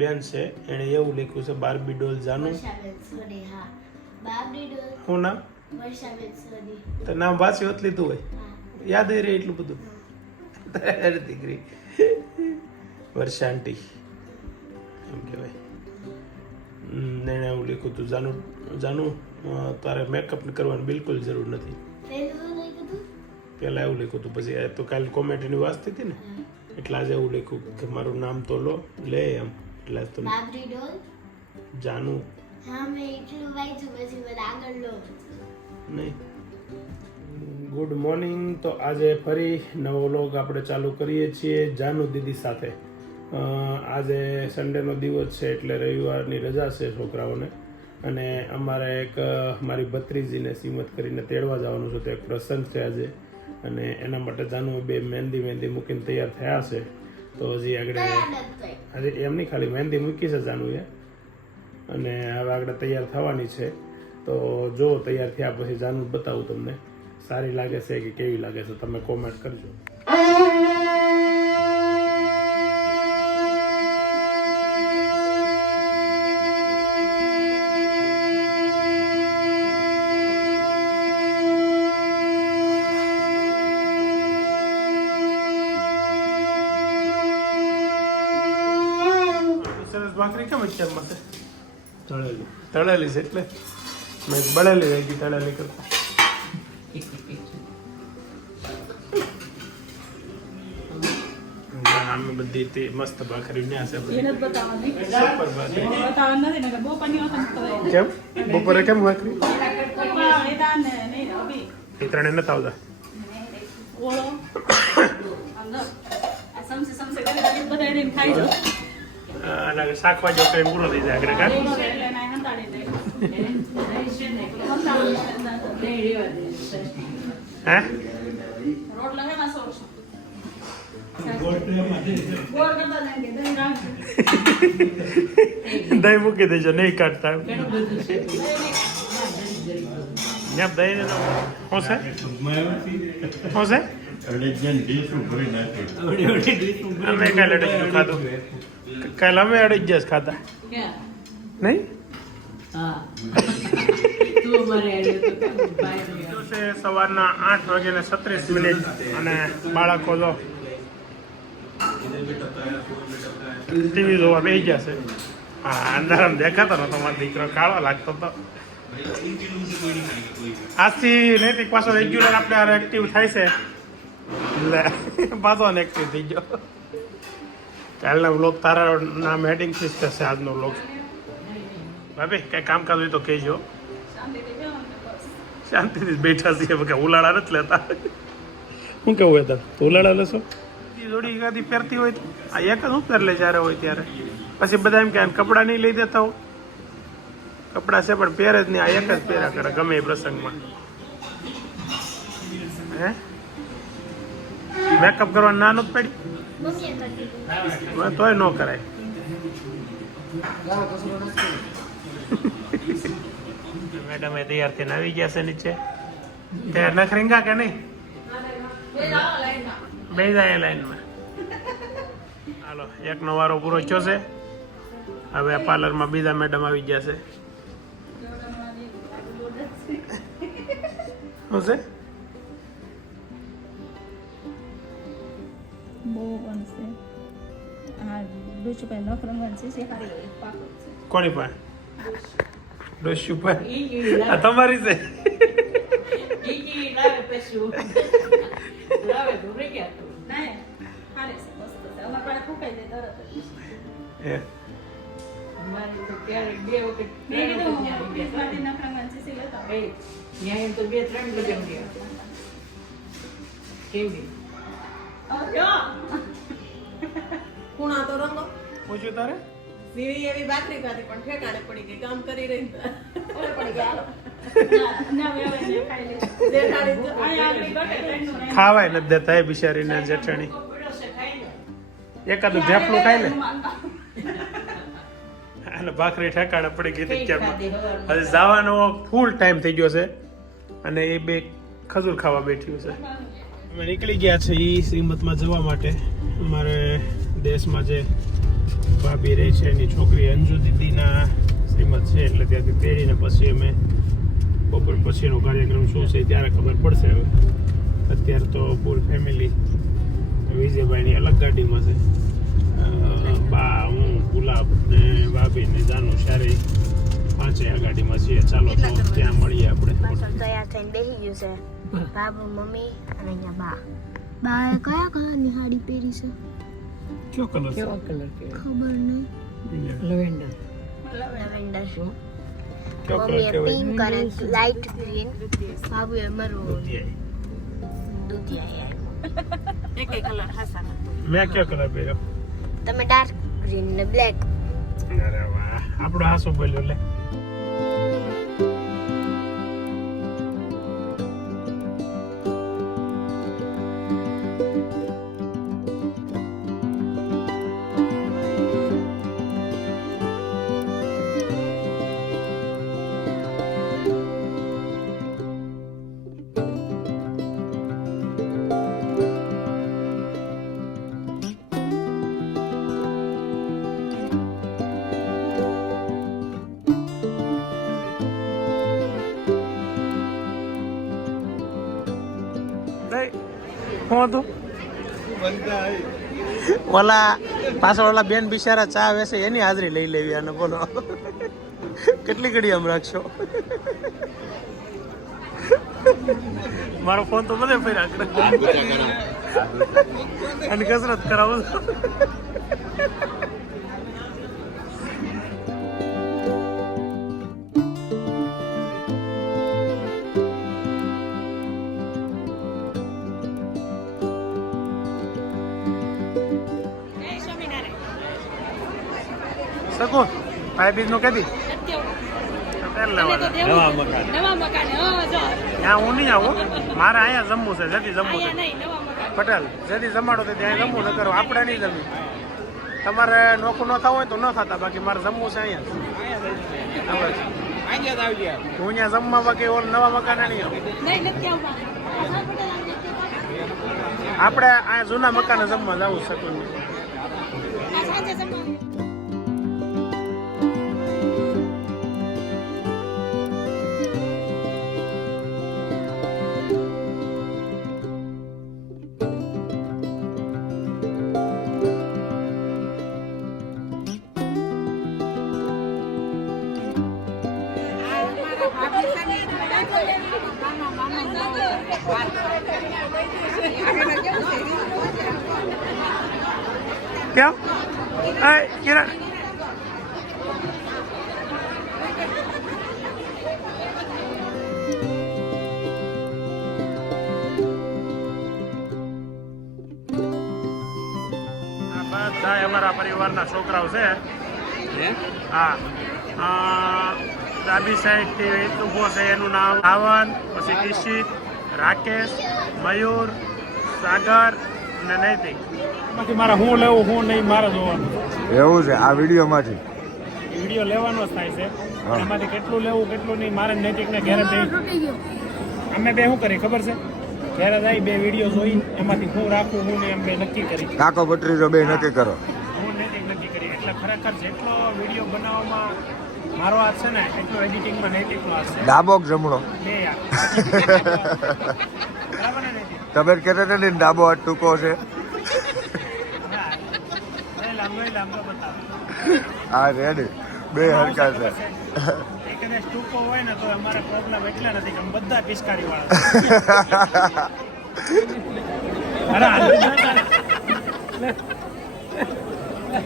બેન છે એણે એવું લખ્યું છે બાર્બી ડોલ જાનું. શું નામ? તો નામ વાંચી હોત લીધું હોય, યાદ રહે એટલું બધું. દીકરી વર્ષા આંટી એમ કહેવાય. એણે એવું લખ્યું હતું જાનું જાનું તારે મેકઅપ કરવાની બિલકુલ જરૂર નથી. પહેલાં એવું લખ્યું હતું, પછી તો કાલે કોમેન્ટની વાંચતી હતી ને એટલે આજે એવું લખ્યું કે મારું નામ તો લે એમ. એટલે તો જાનું નહીં. Good morning. તો આજે ફરી નવો વ્લોગ આપણે ચાલુ કરીએ છીએ જાનુ દીદી સાથે. આજે સન્ડેનો દિવસ છે એટલે રવિવારની રજા છે છોકરાઓને, અને અમારે એક મારી ભત્રીજીને સિમત કરીને તેડવા જવાનું છે. તો એક પ્રસંગ છે આજે, અને એના માટે જાનુ બે મહેંદી મૂકીને તૈયાર થયા છે. તો હજી આગળ હજી એમની ખાલી મહેંદી મૂકી છે જાનુએ, અને હવે આગળ તૈયાર થવાની છે. તો જો તૈયાર થયા પછી જાનુ બતાવું તમને સારી લાગે છે કે કેવી લાગે છે, તમે કોમેન્ટ કરજો. ભાખરી કેમ અત્યારમાં છે? તળેલી છે એટલે મેં બળેલી રહી ગઈ તળેલી કરતા. આમે બધી તે મસ્ત ભાખરી ન્યા છે. કેમ બપોરે કેમ ભાખરી એ ત્રણે નથી આવતા? શાકવા જો કઈ પૂરો થઈ જાય આગળ કા દહીં મૂકી દેજો, નહીં કાઢતા. દહીં શું છે? અમે કાલે અડજ્યું ખાધું. કાલે અમે અડજ્યા ખાધા નહીં. સવારના 8:36 અને બાળકો જો ટીવી જોવા બેસી ગયા છે. હા, અંધારામાં દેખાતો નતો મારો દીકરો, કાળો લાગતો હતો. આજથી નૈતિક પાછો રેગ્યુલર આપણે આ એક્ટિવ થાય છે એટલે પાછો એક્ટિવ થઈ ગયો. કાલના વ્લોગ તારા નામ હેડિંગ સિસ્ટર છે આજનો વ્લોગ. ભાભી કઈ કામકાજ હોય તો કહેજો. શાંતિથી બેઠા છીએ, ઉલાળા નથી લેતા. શું કેવું હોય તાર? ઉલાળા લેશો? જોડી એકાદી પહેરતી હોય તો આ એક જ હું પહેર લે જ્યારે હોય ત્યારે. પછી બધા એમ કે કપડાં નહીં લઈ દેતા હો. કપડાં છે પણ પહેરે જ નહીં, આ એક જ પહેર્યા કરે ગમે એ પ્રસંગમાં. હે મેકઅપ કરવા ના નથી પડી તોય ન કરાય. મેડમ એ તૈયાર થઈને આવી ગયા છે નીચે. તૈયાર ન ખરીંગા કે નહીં? બે જાય લાઈનમાં. હાલો, એકનો વારો પૂરો થયો છે. હવે પાર્લરમાં બીજા મેડમ આવી ગયા છે. શું છે? કોની પાસે? ડોશી પાસે? આ તમારી છે? કુણા તો રંગો પૂછ્યું તારે? સીવી એવી ભાખરી ખાધી પણ ઠેકાણે પડી ગઈ, કામ કરી રહી પડી ગયા. ખાવાય નથી દેતા એ બિચારીને જેઠાણી. એકાદું ઢેફલું ખાઈ લે અને ભાખરી ઠેકાણે પડી ગઈ. અત્યારમાં હવે જવાનો ફૂલ ટાઈમ થઈ ગયો છે અને એ બે ખજૂર ખાવા બેઠ્યું છે. અમે નીકળી ગયા છે એ શ્રીમતમાં જવા માટે. અમારે દેશમાં જે ભાભી રહી છે એની છોકરી અંજુ દીદીના શ્રીમત છે એટલે ત્યાંથી તેડીને પછી અમે બપોર પછીનો કાર્યક્રમ શું છે ત્યારે ખબર પડશે હવે અત્યારે તો ફૂલ ફેમિલી વિજયભાઈની અલગ ગાડીમાં છે બા હું ગુલાબ ને ભાભી ને જાનું સારી પાંચે આ ગાડીમાં છીએ ચાલો તો ત્યાં મળીએ આપણે તૈયાર થઈને બેસી ગયું છે બાબુ મમ્મી અને અહીંયા બાએ કયા કલરની સાડી પહેરી છે કયો કલર છે ખબર નહીં લેવેન્ડર કયો કલર મમ્મીએ કહેવાય પિંક અને લાઇટ ગ્રીન બાબુએ મરૂન દૂધિયા એક કલર હાસા મેં કયો કલર પહેર્યો તમે ડાર્ક ગ્રીન ને બ્લેક અરે વાહ આપણો હાસો બોલ્યો લે હું હતું ઓલા પાછળ ઓલા બેન બિચારા ચા વેસે એની હાજરી લઈ લેવી અને બોલો કેટલી ઘડી આમ રાખશો મારો ફોન તો બધે ફેરા અને કસરત કરાવો સકો ભાઈ બીજ નું કદી નવા મકાન ત્યાં હું નહીં આવું મારે અહીંયા જમવું છે જતી જમવું છે પટેલ જતી જમાડો તો ત્યાં જમવું ન કરો આપણે નહીં જમી તમારે નોખું ન થવું હોય તો ન થતા બાકી મારે જમવું છે અહીંયા હું અહીંયા જમવા બાકી ઓલ નવા મકાને નહીં આવું આપણે આ જૂના મકાને જમવા જવું શકું કેમ કિરણ બધા અમારા પરિવારના છોકરાઓ છે હા ડાબી સાઈડ થી ઉભો છે એનું નામ રાવણ પછી કિશિત રાકેશ મયુર સાગર અને નૈતિક એમાંથી મારે હું લેવું હું નહીં મારે જોવાનું એવું છે આ વિડીયોમાંથી વિડીયો લેવાનો જ થાય છે એમાંથી કેટલું લેવું કેટલું નહીં મારે નૈતિકને ઘેરે બે અમે બે શું કરી ખબર છે ઘેરે જાય બે વિડીયો જોઈ એમાંથી હું રાખું હું નહીં એમ બે નક્કી કરી કાકો બટરીજો બે નક્કી કરો હું નૈતિક નક્કી કરી એટલે ખરેખર જેટલો વિડીયો બનાવવામાં મારો હાથ છે ને એટલો એડિટિંગમાં નૈતિકનો હાથ છે ડાબો કે જમણો બે યાર બરાબર ને નૈતિક તમે કહેતા હતા ને ડાબો હાથ ટૂંકો છે લાંબો બતાવો હા રેડી બે હરકા છે કદાચ ટૂંકો હોય ને તો અમારા પ્રોબ્લેમ એટલા નથી કે બધા પિચકારી વાળા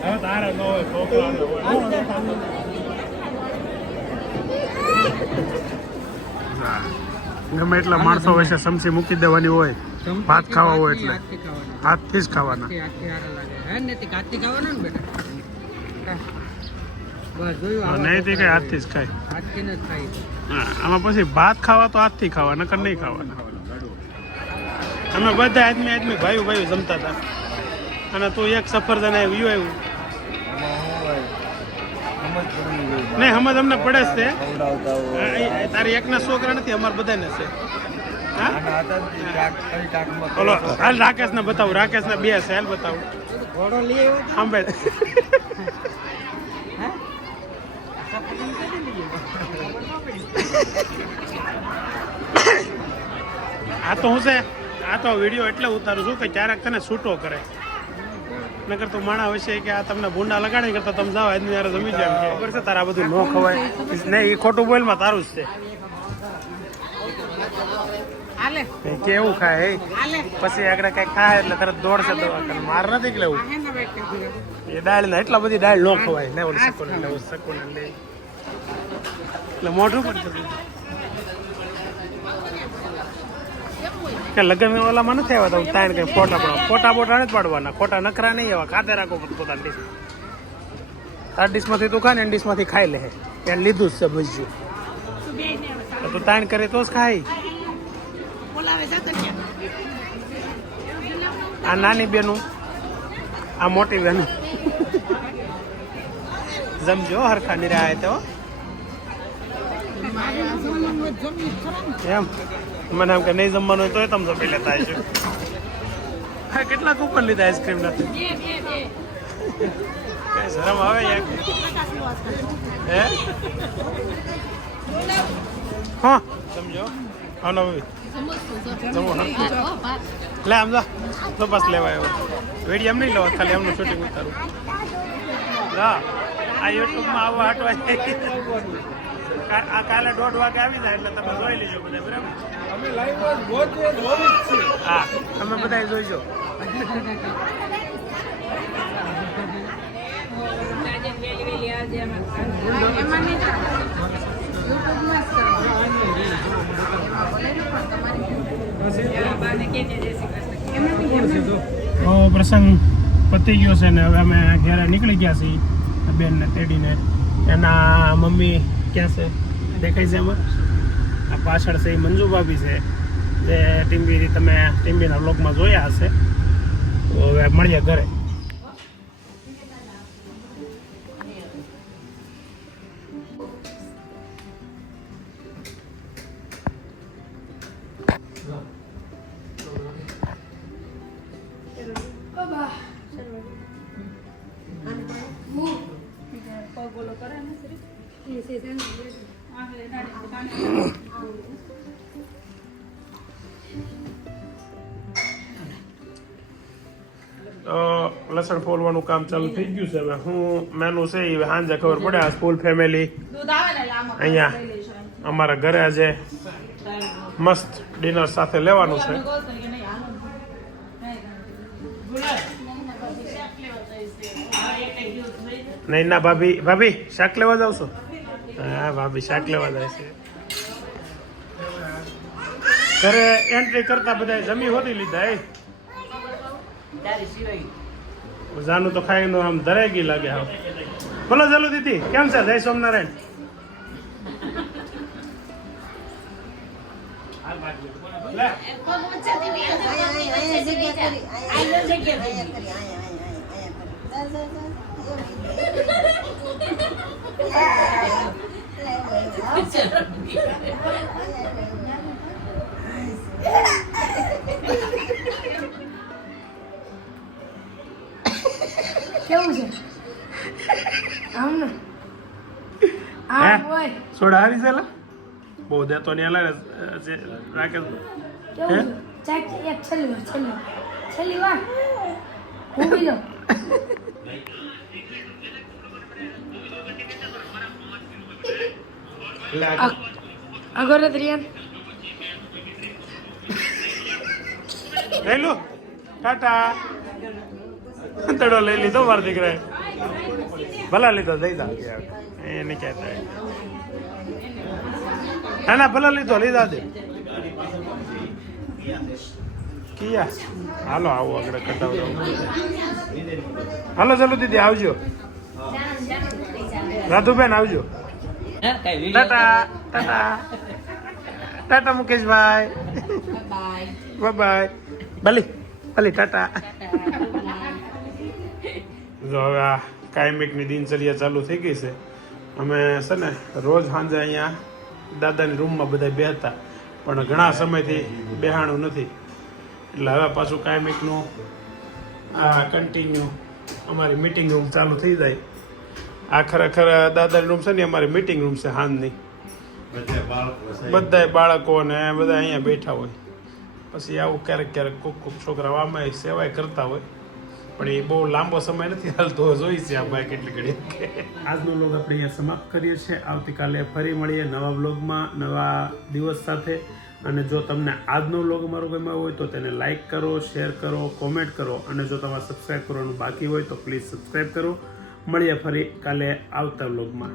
હવે તારે ન હોય છોકરાને હોય ગમે એટલા માણસો હોય છે સમસી મૂકી દેવાની હોય ભાત ખાવા હોય એટલે હાથથી જ ખાવાના નહીં કઈ હાથથી જ ખાય હા આમાં પછી ભાત ખાવા તો હાથથી ખાવા નકર નહીં ખાવાના અમે બધા આદમી ભાઈ જમતા હતા અને તું એક સફરજન આવ્યું નહીં સમજ અમને પડે જ છે તારી એકના છોકરા નથી અમારે બધાને છે ઓલો હાલ રાકેશને બતાવું રાકેશને બે છે હાલ બતાવું સાંભળ આ તો હું છે આ તો વિડીયો એટલે ઉતારું છું કે ક્યારેક તને છૂટો કરે નકર તો માણા હોય છે કે આ તમને ભૂંડા લગાડી કરતા તમે જાઓ આજની યાર જમી જાય એમ કે ખબર છે તારા બધું ન ખવાય નહીં એ ખોટું બોલમાં તારું જ છે કેવું ખાય પછી આગળ કઈ ખાય એટલે તરત દોડશે દવા માર નથી કે લેવું એ દાળ ને એટલા બધી દાળ ન ખવાય ને ઓલું સકોન લે એટલે મોઢું પણ કે લગ્ન ઓલામાં નથી આવ્યા તો તાણ કઈ ફોટા બોટા નથી પાડવાના ખોટા નખરા નહીં એવા ખાતે રાખો પોતાની ડીશ તાર ડીશમાંથી તું ખા ને ડીશમાંથી ખાઈ લે એને લીધું જ છે ભજ્યું તું તાણ કરે તો જ ખાય આ નાની બેનું આ મોટી બેનું જમજો હરખા નિરાય તો એમ મને એમ કે નહીં જમવાનું હોય તોય તમે જમી લેતા હશો હા કેટલા કૂપન લીધા આઈસ્ક્રીમ નથી કઈ શરમ આવે યાર હે હા સમજો હા નો લે આમ જા તો બસ લેવા આવ્યો વિડીયો એમ નહીં લેવા ખાલી એમનું શૂટિંગ ઉતારું હા આ યુટ્યુબમાં આવવા હટવા આ કાલે 1:30 વાગે આવી જાય એટલે તમે જોઈ લેજો બધા બરાબર અમે લાઈવ હા તમે બધા જોઈજો પ્રસંગ પતી ગયો છે ને હવે અમે ઘરે નીકળી ગયા છીએ બેન ને તેડીને એના મમ્મી ક્યાં છે દેખાય છે એમાં આ પાછળ છે એ મંજુ ભાભી છે જે ટીમ્બી તમે ટીમ્બીના બ્લોગમાં જોયા હશે તો હવે મળીએ ઘરે લસણ ફોલવાનું કામ ચાલુ થઈ ગયું છે હવે હું મેનુ છે એ સાંજે ખબર પડે આ ફૂલ ફેમિલી અહીંયા અમારા ઘરે આજે મસ્ત ડિનર સાથે લેવાનું છે નહીં ના ભાભી શાક લેવા જાવ છો હા ભાભી શાક લેવા જાય છે ઘરે એન્ટ્રી કરતા બધા જમી હોતી લીધા એ જાનું તો ખાઈને આમ ધરાઈ ગઈ લાગે હા બોલો ચાલો દીદી કેમ છે જય સોમનારાયણ કેવું છે આમ ને આ હોય સોડા હારી છે બહુ દેતો ને રાખે કેવું છે ચાક એક છેલ્લી વાર ઊભી લો અગર ત્રિયન હેલો ટાટા તડો લઈ લીધો મારા દીકરાએ ભલા લીધો જઈ દા એને કહેતા ના ના ભલા લીધો લીધા દે કિયા હાલો આવો આગળ કટાવ હાલો ચાલો દીદી આવજો રાધુબેન આવજો ટાટા ટાટા ટાટા મુકેશભાઈ બાય બાય ભલી ટાટા જો હવે આ કાયમિકની દિનચર્યા ચાલુ થઈ ગઈ છે અમે છે ને રોજ સાંજે અહીંયા દાદાની રૂમમાં બધા બેહતા પણ ઘણા સમયથી બેહાણું નથી એટલે હવે પાછું કાયમિકનું આ કન્ટિન્યુ અમારી મીટિંગ રૂમ ચાલુ થઈ જાય. આ ખરેખર દાદાની રૂમ છે ને અમારી મીટિંગ રૂમ છે હાંજની. બધાય બાળકો ને બધા અહીંયા બેઠા હોય. પછી આવું ક્યારેક ક્યારેક કોક છોકરા આમાં સેવાય કરતા હોય, પણ એ બહુ લાંબો સમય નથી હાલતો. જોઈ છે આ ભાઈ કેટલી ઘડી. આજનો વ્લોગ આપણે અહીંયા સમાપ્ત કરીએ છીએ. આવતીકાલે ફરી મળીએ નવા વ્લોગમાં નવા દિવસ સાથે. અને જો તમને આજનો વ્લોગ અમારો ગમ્યો હોય તો તેને લાઈક કરો, શેર કરો, કોમેન્ટ કરો, અને જો તમારે સબસ્ક્રાઈબ કરવાનું બાકી હોય તો પ્લીઝ સબસ્ક્રાઈબ કરો. મળીએ ફરી કાલે આવતા વ્લોગમાં.